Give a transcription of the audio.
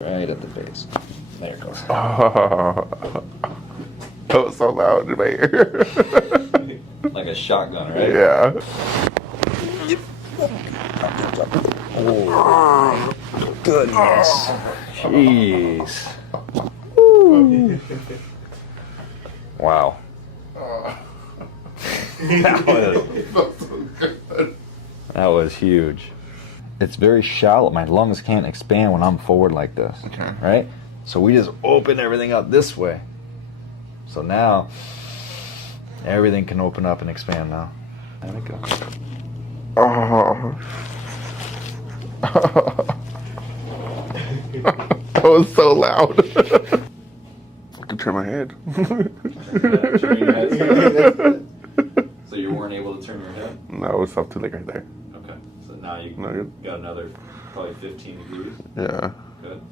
Right at the base. There it goes. Oh, that was so loud, man. Like a shotgun, right? Yeah. Oh, goodness. Jeez. Woo. Wow. That was huge. It's very shallow. My lungs can't expand when I'm forward like this. Okay. Right? So we just open everything up this way. So now everything can open up and expand now. There we go. Oh. That was so loud. I can turn my head. So you weren't able to turn your head? No, it's up to like right there. Okay. So now you No, good. got another probably 15 degrees. Yeah. Good.